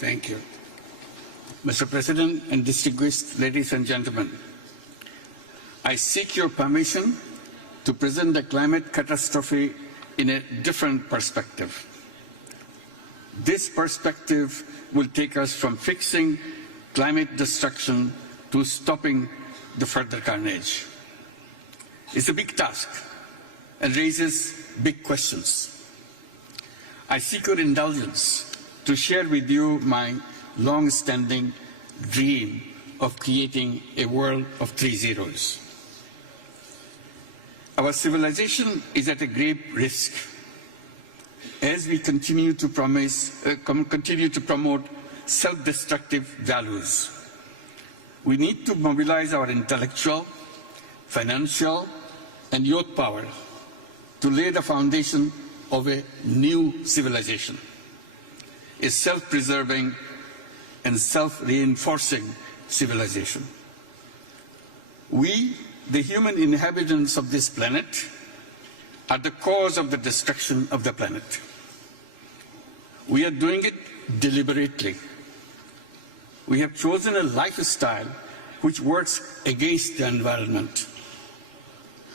Thank you. Mr. President and distinguished ladies and gentlemen, I seek your permission to present the climate catastrophe in a different perspective. This perspective will take us from fixing climate destruction to stopping the further carnage. It's a big task and raises big questions. I seek your indulgence to share with you my long-standing dream of creating a world of 3 zeros. Our civilization is at a grave risk as we continue to promote self-destructive values. We need to mobilize our intellectual, financial, and youth power to lay the foundation of a new civilization, a self-preserving and self-reinforcing civilization. We, the human inhabitants of this planet, are the cause of the destruction of the planet. We are doing it deliberately. We have chosen a lifestyle which works against the environment.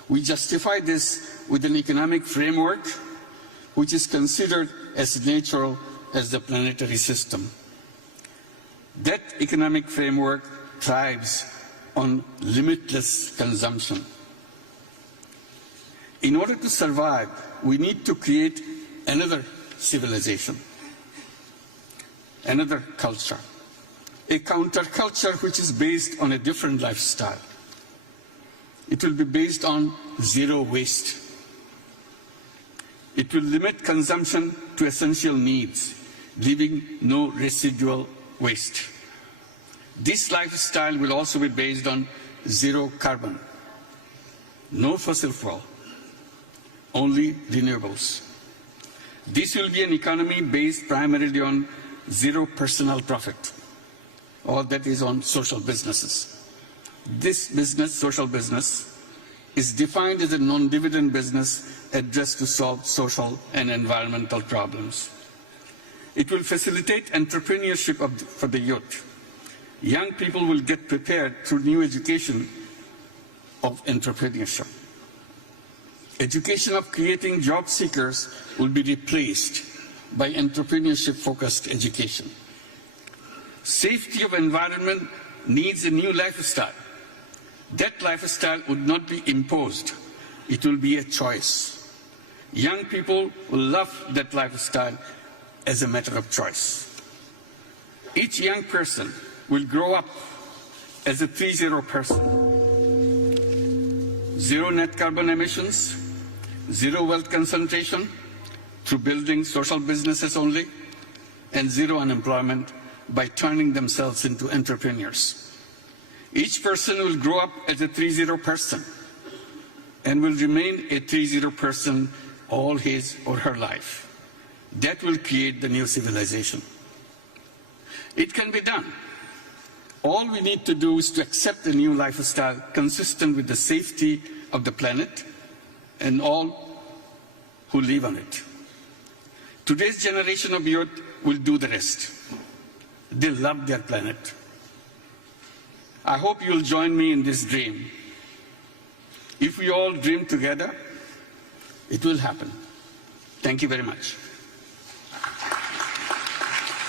We justify this with an economic framework which is considered as natural as the planetary system. That economic framework thrives on limitless consumption. In order to survive, we need to create another civilization, another culture, a counterculture which is based on a different lifestyle. It will be based on zero waste. It will limit consumption to essential needs, leaving no residual waste. This lifestyle will also be based on zero carbon, no fossil fuel, only renewables. This will be an economy based primarily on zero personal profit, or that is on social businesses. This business, social business, is defined as a non-dividend business addressed to solve social and environmental problems. It will facilitate entrepreneurship for the youth. Young people will get prepared through new education of entrepreneurship. Education of creating job seekers will be replaced by entrepreneurship-focused education. Safety of environment needs a new lifestyle. That lifestyle would not be imposed. It will be a choice. Young people will love that lifestyle as a matter of choice. Each young person will grow up as a 3-0 person. Zero net carbon emissions, zero wealth concentration through building social businesses only, and zero unemployment by turning themselves into entrepreneurs. Each person will grow up as a 3-0 person and will remain a 3-0 person all his or her life. That will create the new civilization. It can be done. All we need to do is to accept a new lifestyle consistent with the safety of the planet and all who live on it. Today's generation of youth will do the rest. They love their planet. I hope you'll join me in this dream. If we all dream together, it will happen. Thank you very much.